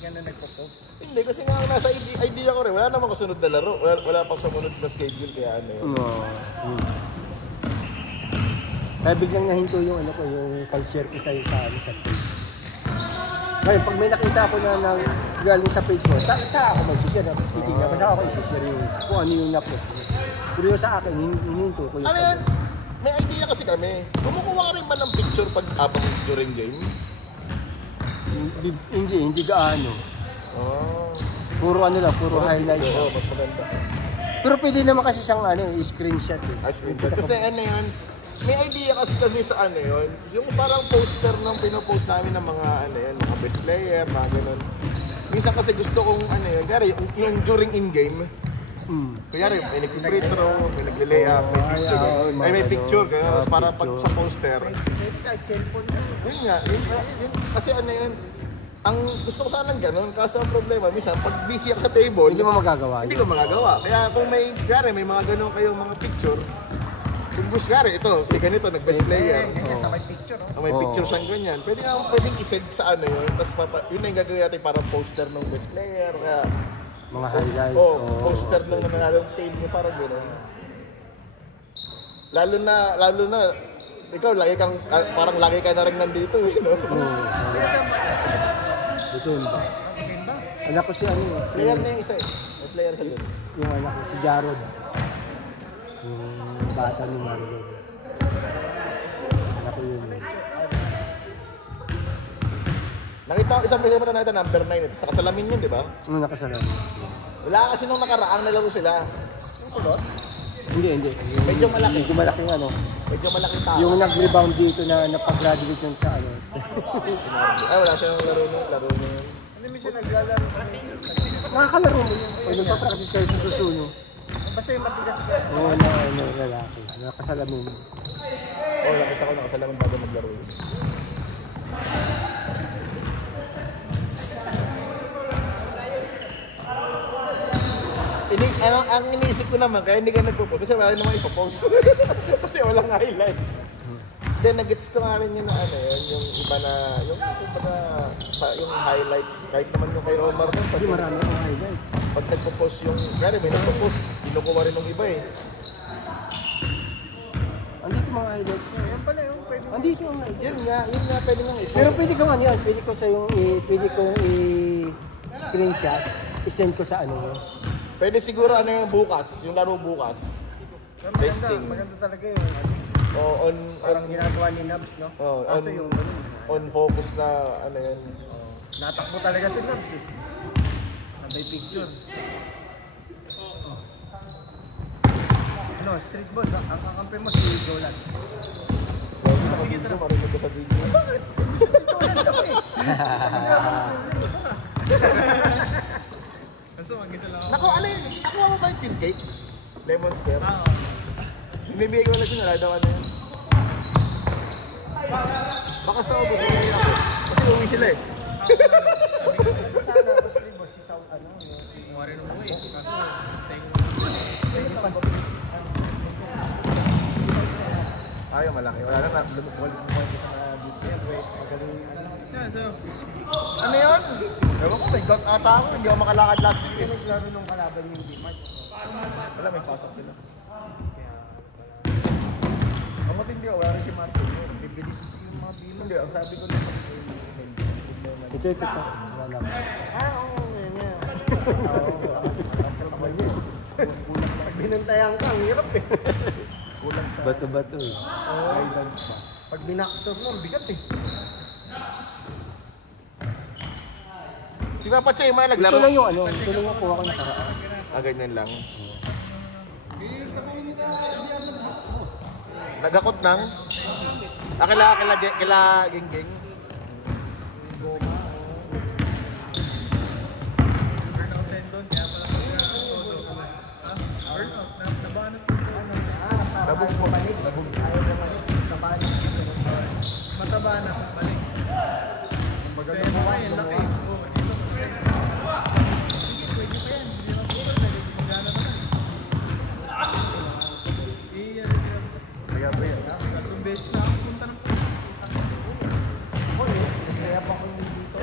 ka na nagpo-post. Hindi, kasi nga nasa idea ko rin. Wala namang kasunod na laro. Wala pang sumunod na schedule, kaya ano yun. Kaya biglang nahinto yung ano ko, yung pag-share ko sa page. Ngayon, pag may nakita ako na galing sa page mo, sa ako mag-share, titignan ko, saka ako i-share yung kung ano yung na-post mo. Pero yung sa akin, hininto ko yung ano yan? May idea kasi kami. Kumukuha ka rin ba ng picture pag abang during game? Hindi gaano. Puro ano lang, puro highlights. Oo, mas maganda. Pero pwede naman kasi siyang screenshot eh. Screenshot. Kasi ano yun, may idea kasi kami sa ano yun. Yung parang poster ng pinopost namin ng mga ano yun, mga best player, mga ganun. Minsan kasi gusto kong ano yun, kaya yung during in-game, kaya may nag-free throw, may nagle-layup, may picture, may picture, gano'n. Para pag sa poster. Yun nga, kasi ano yun, ang gusto ko sanang gano'n, kaso ang problema, minsan pag busy ang table, hindi mo magagawa. Hindi ko magagawa. Kaya kung may mga gano'n kayong mga picture, kung gusto ito, si ganito, nag-best player. Sa may picture, may picture siyang ganyan. Pwedeng isend sa ano yun, tapos yun na yung gagawin natin parang poster ng best player, kaya mga highlights. Poster ng nanalo ng team niya, parang gano'n. Lalo na, ikaw, parang lagi ka na rin nandito, no? Dito yun ba? Anak ko si ano eh. Player na yung isa eh. May player sa doon. Yung anak ko, si Jarod. Yung bata ni Mario. Anak ko yun. Nakita ko, isang beses mo na nakita, number 9. Ito, sa kasalamin yun, di ba? Nakasalamin. Wala kasi nung nakaraang nalaro sila. Ano ba? Hindi. Medyo malaki. Medyo malaking ano. Medyo malaking tao. Yung nag-rebound dito na napag-graduate yun sa ano. Ay, wala siyang laro na yun. Hindi mo siya naglalaro kami. Nakakalaro mo yun. Pag nagpa-practice kayo sa susuno. Basta yung matigas ka. Oo, lalaki. Nakasalamin. Oo, nakita ko nakasalamin bago maglaro yun. Ang iniisip ko naman, kaya hindi ka nagpo-post kasi wala naman ipopost. Kasi walang highlights. Then nag-gets ko nga rin yun na ano yun, yung iba na, yung highlights, kahit naman yung kay Romar nun. Hindi marami akong highlights. Pag nagpo-post yung, kaya may nagpo-post, kinukuha rin ng iba eh. Andito mga highlights na. Yan pala yung pwede. Andito yung highlights. Yun nga, pwede nga i-post. Pero pwede kong ano yan, pwede kong i-screenshot, i-send ko sa ano. Pwede siguro ano yung bukas, yung laro bukas. Testing. Maganda talaga yung O parang ginagawa ni Nubs, no? Kaso yung on focus na ano yan. Natakbo talaga si Nubs eh. Sabay picture. Ano, street ball, ang kakampi mo si Jolan. Sige, tara. Marinig ko sa video. Bakit? Gusto ni Jolan daw eh. Naku, ano yun? Nakuha mo ba yung cheesecake? Lemon square? Oo. Binibigay ko na siya, naladawan na yun. Baka sa ubos na yun ako. Kasi uwi sila eh. Sana, boss si South, ano, si Mori ng buhay. Ayaw, malaki. Wala na, lumukul. Ano yun? Ewan ko, may gout ata ako. Hindi ako makalakad last week. Naglaro nung kalaban yung D-Mart. Wala, may pasok sila. Ang matindi ko, wala rin si Marco. Bibilis yung mga bino. Hindi, ang sabi ko lang. Ito. Wala lang. Oo, yan. Pag binantayan ka, ang hirap eh. Bato-bato eh. Pag binaksor mo, bigat eh. Di ba pa siya yung mga naglaro? Ito lang yung kuha ko nakaraan. Ganyan lang. Nagakot lang. Kila Gingging. Burnout tendon, kaya pala burnout, nabanat yung Labog mo. labog. Ayaw naman. Mataba na, balik. Kasi mga yan, laki. Kaya pa ko dito.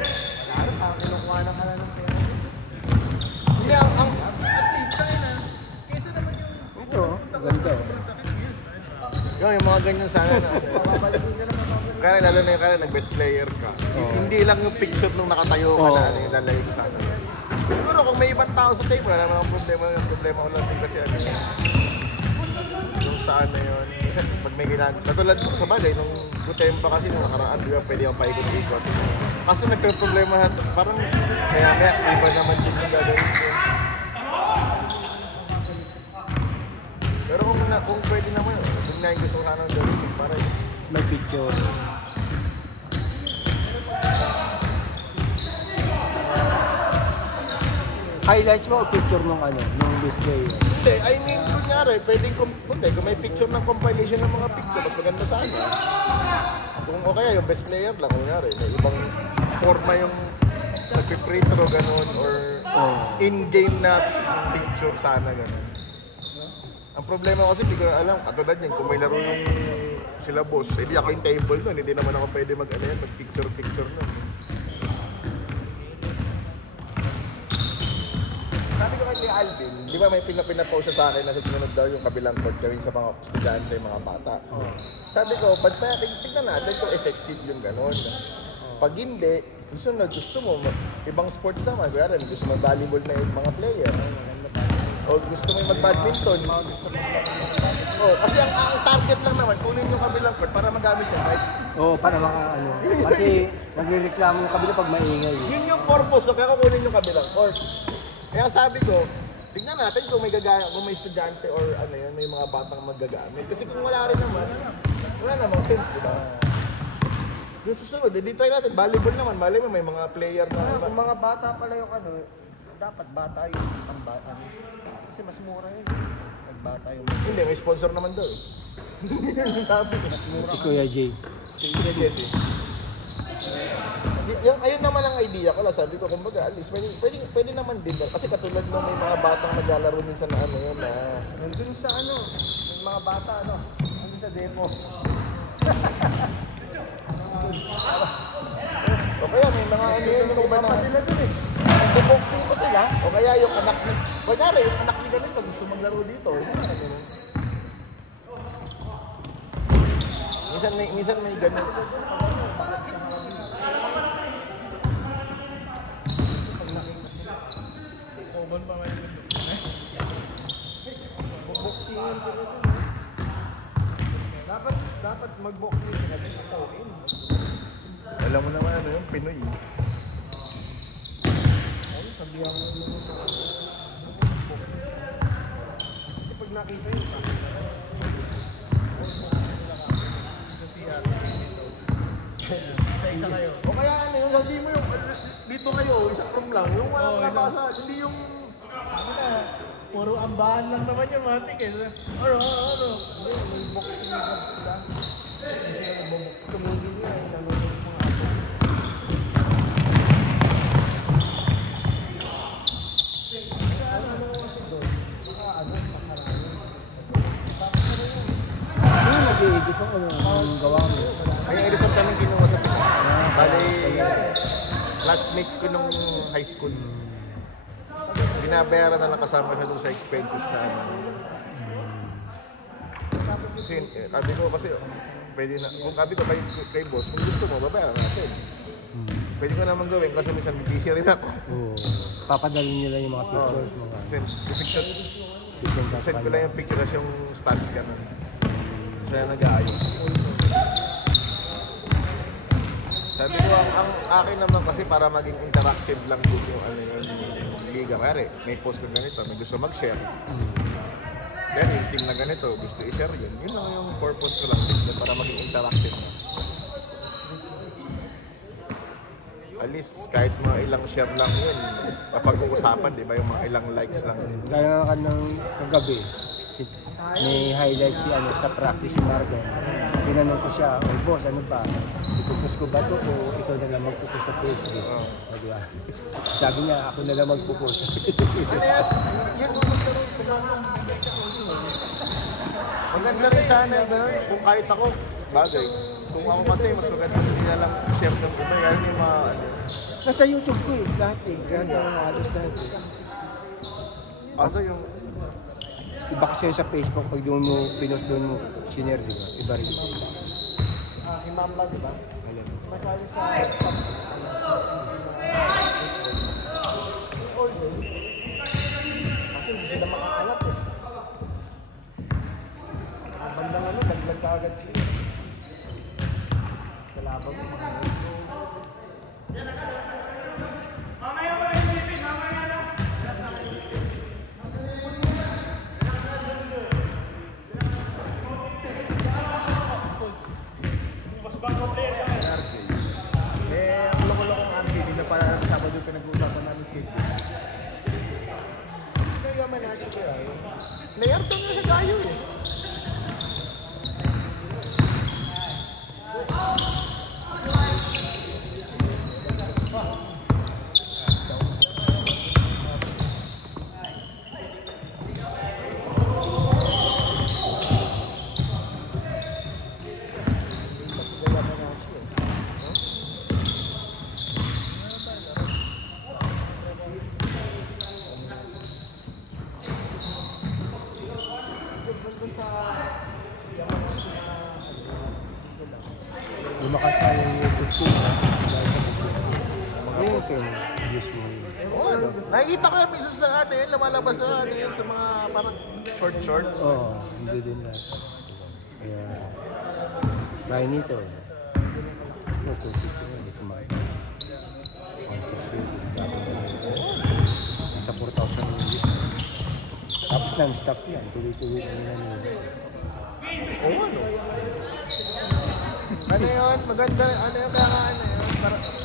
No, yung mga ganyan sana na. Kaya lalo na yung kaya nag-best player ka. Hindi lang yung picture nung nakatayo ka na ano yung lalagay ko sana. Siguro kung may ibang tao sa table, wala namang problema. Yung problema ko lang din kasi ano yung saan na yun. Kasi pag may ginagawa, katulad sa bagay, nung Butemba kasi nung nakaraan, di ba pwede yung paikot-ikot. Kasi nagka-problema, parang kaya iba naman din yung gagawin ko. Pero kung pwede naman yun, kung na yung gusto ko sana ng gawin, parang may picture. Highlights mo o picture nung display? Hindi, I mean, kunyari, pwedeng kung may picture ng compilation ng mga picture, mas maganda sana. Kung o kaya yung best player lang, kunyari, may ibang forma yung nagpiprint throw gano'n or in-game na picture sana gano'n. Ang problema kasi hindi ko alam, katulad yan, kung may laro yung sila boss, hindi ako yung table nun, hindi naman ako pwede mag-picture-picture nun. Sabi ko kay Alvin, di ba may pinapost sa akin na susunod daw yung kabilang court gawin sa mga estudyante, mga bata. Sabi ko, tignan natin kung effective yung gano'n. Pag hindi, gusto mo, ibang sports naman, kaya gusto mo volleyball na yung mga player. O gusto mo yung mag-badminton. Kasi ang target lang naman, kunin yung kabilang court para magamit yung mic. Para kasi nagrereklamo yung kabila pag maingay. Yun yung purpose, kaya kunin yung kabilang court. Kaya sabi ko, tignan natin kung may estudyante or ano yun, may mga batang magagamit. Kasi kung wala rin naman, wala namang sense, di ba? Yung susunod, hindi try natin, volleyball naman, mali mo may mga player na. Kung mga bata pala yung dapat bata yung pambata. Kasi mas mura yun. Nagbata yung... Hindi, may sponsor naman daw eh. Sabi ko, mas mura. Si Kuya Jay. Si Kuya Jesse. Ayun naman ang idea ko lang, sabi ko, kumbaga, at least pwede naman din. Kasi katulad nung may mga batang naglalaro minsan na yun na... Nandun sa may mga bata nandun sa demo. O kaya may mga yung iba na... Nag-boxing pa sila, o kaya yung anak ni... Kunyari, yung anak ni ganito, gusto maglaro dito. Minsan may ganun. Dapat mag-boxing sila sa tawin. Alam mo naman yung Pinoy. Sabihan mo naman kasi pag nakita yun, sa isa kayo. O kaya yung sabi mo yung dito kayo, isang room lang, yung walang nabasa, hindi yung... Puro ambahan lang naman yung matik eh. Ano? May boxing gloves sila. Kasi sila tumigil nga yung nanonood mga ato. Kasi doon, masarayan. Sino nag-i-edit ko ang gawa mo? Ay, yung report namin ginawa sa Pinas. Bali, classmate ko nung high school. Binabayaran na lang kasama siya dun sa expenses na ano. Kasi, sabi ko kasi, pwede na, kung sabi ko kay boss, kung gusto mo, babayaran natin. Pwede ko naman gawin kasi minsan busy rin ako. Papadalhin nila yung mga pictures. Send ko lang yung pictures yung stats ka na. Siya nag-aayos. Sabi ko, ang akin naman kasi para maging interactive lang din yung ano yun, liga. Kaya may post ka ganito, may gusto mag-share. Kaya yung team na ganito, gusto i-share yun. Yun lang yung purpose ko lang din para maging interactive. At least kahit mga ilang share lang yun, kapag-uusapan, di ba, yung mga ilang likes lang. Kaya nga ng kagabi, may highlight sa practice si Margo. Tinanong ko siya, boss, ano ba? Ipupus ko ba ito o ikaw na lang magpupus sa Facebook? Diba? Sabi niya, ako na lang magpupus. Ano yan? Maganda rin sana yung kung kahit ako, bagay. Kung ako kasi, mas maganda hindi na lang share ng iba. Yan yung mga... Nasa YouTube ko lahat eh. Lahat ng halos lahat eh. Kaso yung... iba kasi sa Facebook, pag doon mo, pinost doon mo, share, di ba? Iba rin. Himamba, di ba? Alam. Masali sa kasi hindi sila makakalap eh. Bandang ano, naglag ka agad sila. Kalaban mo. Ang loko-lokong RJ, hindi na pala Sabado yung pinag-uusapan namin si Kate. Kaya manasya ko yun. Player to nga sa tayo eh. Lumakas na yung YouTube ko. Okay. Views mo. Oo, ano. Nakikita ko yung minsan sa ano yun, lumalabas sa ano yun, sa mga parang shorts. Oo, hindi din na. Kaya, gaya nito. Ito, hindi kumain. 160. Nasa 4,000 yung views. Tapos non-stop yan. Tuloy-tuloy na yan. Oo, ano. Ano yun, maganda, ano yun, kaya ano yun,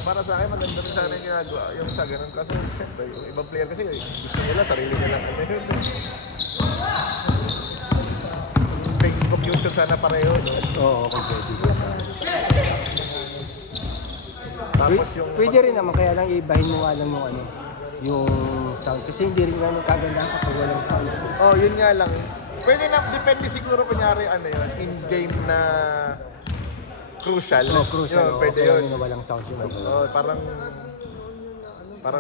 para sa akin maganda rin sana yung ginagawa, yung sa ganun. Kasi siyempre, yung ibang player kasi gusto nila, sarili nila. Facebook, YouTube sana pareho, no? Oo, competitive ka sa Tapos yung... Pwede rin naman, kaya lang ibahin mo nga lang yung ano, yung sound. Kasi hindi rin nga nagkaganda kapag walang sound. Oh, yun nga lang. Pwede na, depende siguro kunyari ano yun, in-game na crucial. Oo, crucial. Yun, pwede yun. Na walang sound yun. Oh, parang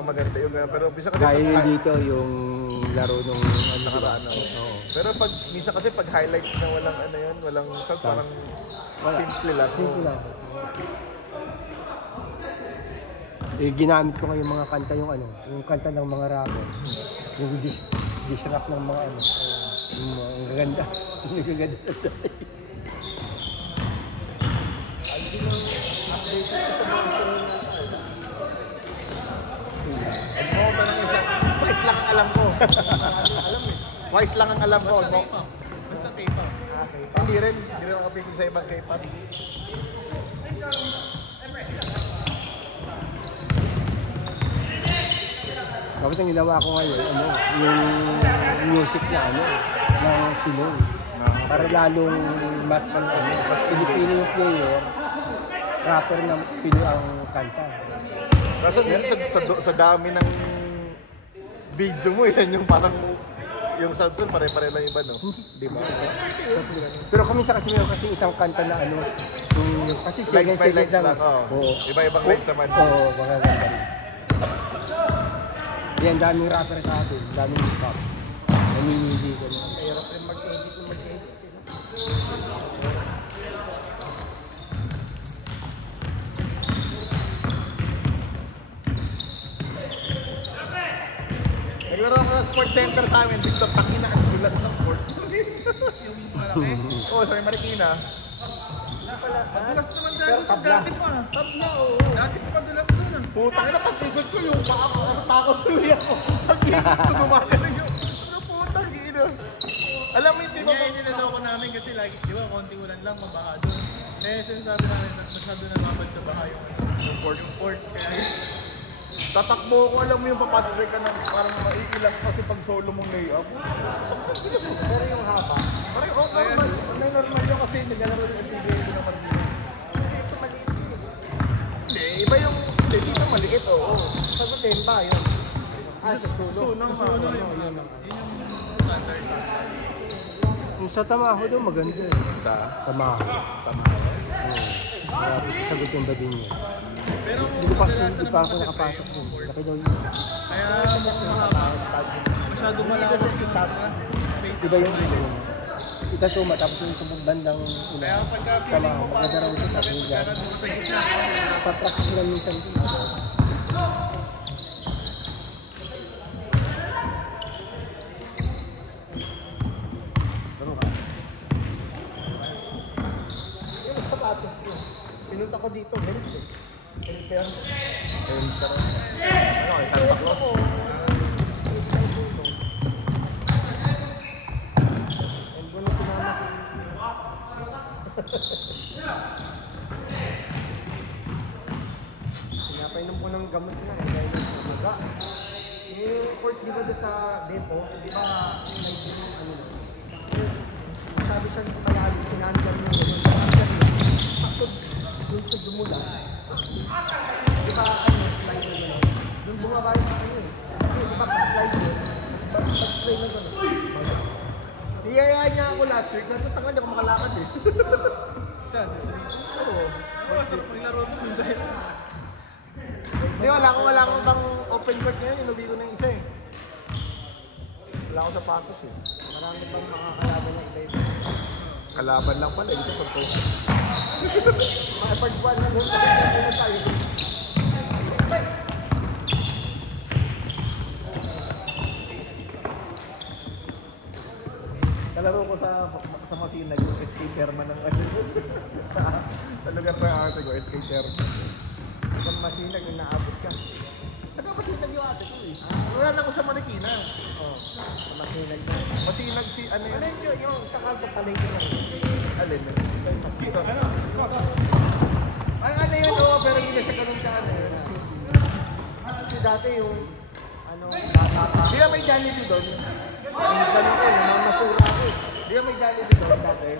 maganda yun. Pero bisa kasi Kaya yun dito yung laro nung ano, nakaraan. Oo. Pero pag minsan kasi pag highlights na walang ano yun, walang sound, parang Wala. simple lang. Simple lang. Eh, ginamit ko ngayon mga kanta yung ano, yung kanta ng mga rapper. Yung diss rap ng mga ano. Yung gaganda. Yung gaganda. Wise lang ang alam ko. Wise lang ang alam ko. Basta K-pop. Hindi rin makapigil sa ibang K-pop. Bakit ang ginawa ko ngayon, ano, yung music na ano, ng Pinoy. Para lalong mas Pilipino yung player, rapper ng Pinoy ang kanta. Kaso sa dami ng video mo, yan yung parang yung sounds pare-pare lang yung iba, no? Di ba? Pero kami sa kasi meron kasi isang kanta na ano, yung kasi Lines by lines lang. lang, oo. Iba-ibang lines naman. Oo, mga ganda. Yan, daming rapper sa atin, daming hip-hop. Namimili ko na. Hirap rin mag-edit na mag-edit. Naglaro ako ng sports center sa amin, dito takina ang dulas ng court. Oo, sa Marikina. Madulas naman dati pa. Tabla, oo. Dati pa madulas doon ah. Putang ina, pag-ikot ko yung paa ko, takot tuloy ako. Pag-ikot ko, gumagano yung, ano putang ina. Alam mo, hindi ba? Yung niloloko namin kasi lagi, di ba, konting ulan lang, mabaha doon. Eh, sinasabi namin, masyado nagmamad sa baha yung port. Kaya Tatakbo ko, alam mo yung papasok ka ng parang maiilang kasi pag solo mong layup. pero yung haba. Parang normal. May normal yun kasi naglalaro yung NBA ko naman dito. Ito maliit yun. Hindi, iba yung dito maliit, oo. Sa Gutemba, yun. Sa Suno. Sunang Yun yung standard. Yung sa Tamaho daw maganda eh. Sa Tamaho. Oo. Marami ko sagot yung ba din niya. Pero Hindi pa ako nakapasok dun. Laki daw yun. kaya mukhang mahaba. Masyado malawak sa itaas. Space. Iba yung itasuma, tapos yung sa bandang Kaya pagka tama, feeling mo maganda raw siya, sabi niya. doon sa gitna, Papractice lang minsan. yung sapatos ko. Pinunta ko dito, ganit eh. Pero Ano, Santa Claus. pinapainom ko ng gamot na eh, dahil sa maga. Yung court, di ba doon sa depo, di ba, may ano na. Masyado siyang malalim, pinandiyan niya gano'n. Sakto, doon sa dumula. Di ba, ano, slide na gano'n. Doon bumaba yung ano eh. Di ba, slide yun. Pag-slide na gano'n. Niyayaan niya ako last week. Sabi ko, tanga, hindi ako makalakad eh. Saan? Oo. Sarap maglaro doon dahil. Hindi, wala akong bang open court ngayon. Inuwi ko na yung isa eh. Wala akong sapatos eh. Marami pang makakalaban ng iba-iba. Kalaban lang pala. Isa sa post. Mga pag-buwan na doon tayo. Kalaro ko sa Masinag yung SK chairman ng ano. Sa lugar ko yung ate ko, SK chairman. Sa Masinag, yung naabot ka. Taga-Masinag yung ate ko eh. Wala na ako sa Marikina. Oo, sa Masinag na. Masinag si ano yun? Ano yung sa Alto Palengke na Alin? dito? Ay, ano yun? Oo, pero hindi na siya ganun ka ano yun. Kasi dati yung, ano, bata. Di ba may Jollibee doon? Yung ganun ko, namamasura ako eh. Di ba may Jollibee doon dati?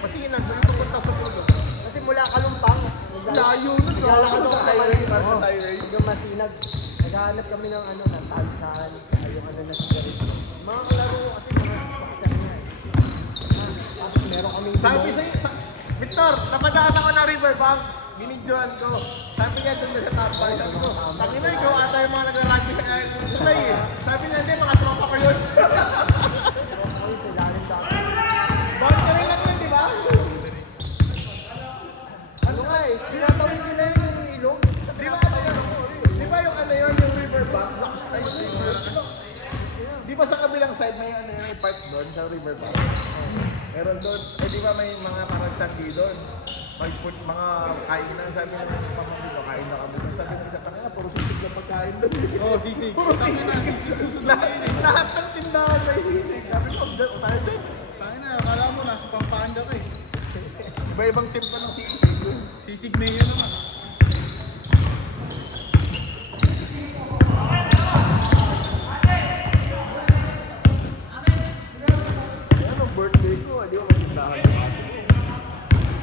Masinag, doon pupunta sa pulo. Kasi mula Kalumpang, Layo nun, naglalakad ako sa highway. Sa highway. Yung Masinag, naghahanap kami ng ano, ng talsaan, yung ano na sigarilyo. Mga kalaro kasi mga diskakita niya eh. Tapos meron kaming Sabi sa'yo, Victor, napadaan ako na riverbanks. Binidyoan ko. Sabi niya doon na sa top 5. Sabi ko, tangina, ikaw ata yung mga nagra-rugby sa kaya ng kulay eh. Sabi niya, hindi, mga tropa ko yun. Ay, sa ilalim dati. Bakit ka rin lang yun, di ba? Ano nga eh, tinatawid nila yun yung ilog. Di ba ano yun? Di ba yung ano yun, yung riverbank? Ay, di ba sa kabilang side may ano yung park doon sa riverbank? Meron doon. Eh di ba may mga parang sandi doon? May food, mga kain na. Sabi na ng pamangkin ko, kain na kami. Sabi na isa, tanga, puro sisig na pagkain doon. Oo, sisig. Puro sisig. Lahat ng tindahan may sisig. Sabi ko, tayo doon. Tangin na, akala mo nasa Pampanga ka eh. Iba-ibang tip pa ng sisig doon. Sisig mayo naman. Kaya nung birthday ko, di ba magtindahan yung ate ko.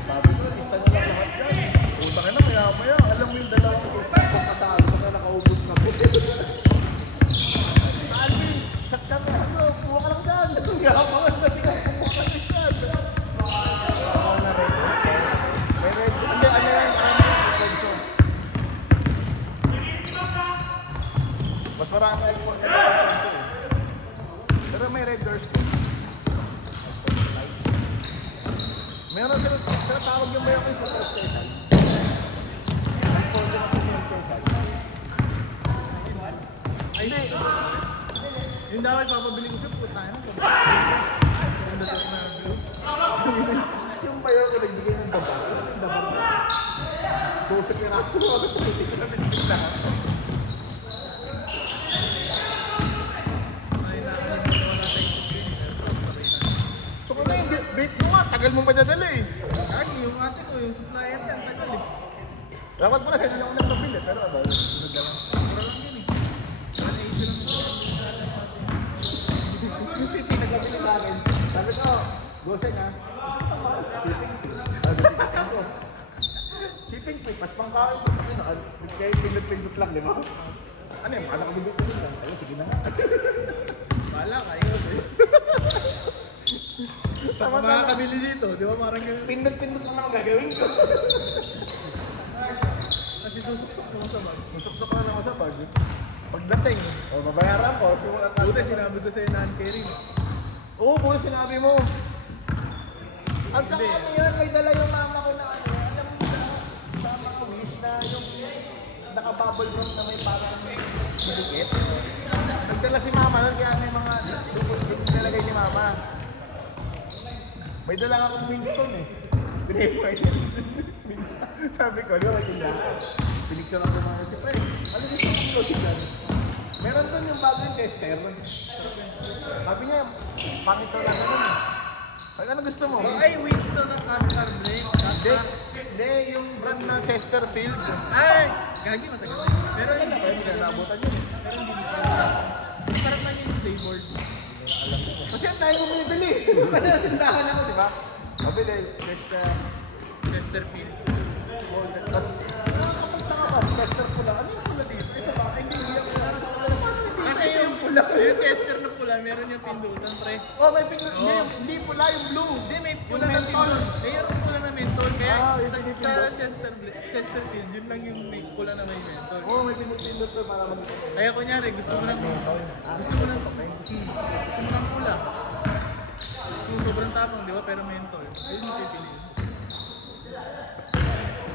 Sabi ko, lista niya lang lahat yan. Utang na, maya-maya. Alam mo yung dalawa sa gusto ko kasali ko na nakaubos na ko. Alvin, shot ka na. Ano, kuha ka lang dyan. Nagkapangan na din ako. Kuha ka lang dyan. Ako na red. May red. Hindi, ano yan? Red sauce. Mas marami ako kung red sauce eh. Pero may red doors. Meron sila tawag yung bayan ko sa special. Ang pondo ko sa special. Ay, hindi. Yung dapat papabili ko siya, puta na. Ang dapat na blue. Yung bayan ko nagbigay ng dabang. Yung dabang. 12 piraso. Hindi ko na binigay lahat. Ay, wala sa isip yun. Tuko na yung bait mo nga. Tagal mo pa dadala eh. Ay, yung ate ko, yung supplier yan, tagal eh. Dapat pala sila ako nagpapili. Pero ano, sunod na lang. Mura lang yun eh. 180 lang. Yung titi nagpapili sa akin. Sabi ko, Goseng ha. Shipping fee. Sabi ko, shipping fee. Mas pangkain ko. Kaya pindot-pindot lang, di ba? Ano yung anak ko pindot lang? Ayun, sige na nga. Bahala kayo. Sa mga kabili dito, di ba parang ganun? Pindot-pindot lang ang gagawin ko. Kasi susuksok mo sa bag. Susok na ako sa bag. Pagdating, babayaran ko. Buti sinabi ko sa'yo non-carry. Oo, buo sinabi mo. Ang sa ano yun, may dala yung mama ko na ano, alam mo sa mga wish na yung naka-bubble wrap na may parang dikit. Nagdala si mama nun, kaya may mga dikit nilagay ni mama. May dala akong Winston eh. Sabi ko, di ba may tindahan? Pinicture ako mga si Pre. Ano gusto mo ko dyan? Meron doon yung bagong tester. Sabi niya, pangit daw lang naman eh. Ano gusto mo? Ay, Winston ng Cascar Blade. Hindi, yung brand na Chesterfield. Ay! Gagi, matagal na yun. Pero hindi Kaya mo kaya nabutan yun eh. Pero hindi ko alam. Parang lang yung playboard. Kasi ang tayo bumibili. Kaya tindahan ako, di ba? Mabili, Chesterfield. tapos nakakapunta ka ba? Chester ko lang. Ano yung pula dito? Ito ba? Ay, hindi ako Kasi yung pula, yung Chester na pula, meron yung pindutan, pre. Oh, may pink. Hindi pula, yung blue. Hindi, may pula Yung na mentol. pindot. Mayroon pula na mentol. Kaya yung sa pinipindot. Chesterfield, yun lang yung may pula na may mentol. Oo, may pinipindot ko para mag- Kaya kunyari, gusto mo ng pula. So, sobrang tapang, di ba? Pero mentol. Ayun yung pipiliin.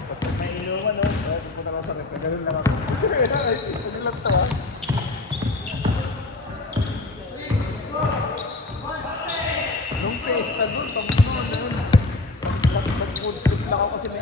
Tapos may inuman, no? Punta ko sa rep. Ganun lang ako. Ano lang to, ah? Nung pesta doon, pag ano, nag-food trip lang ako kasi may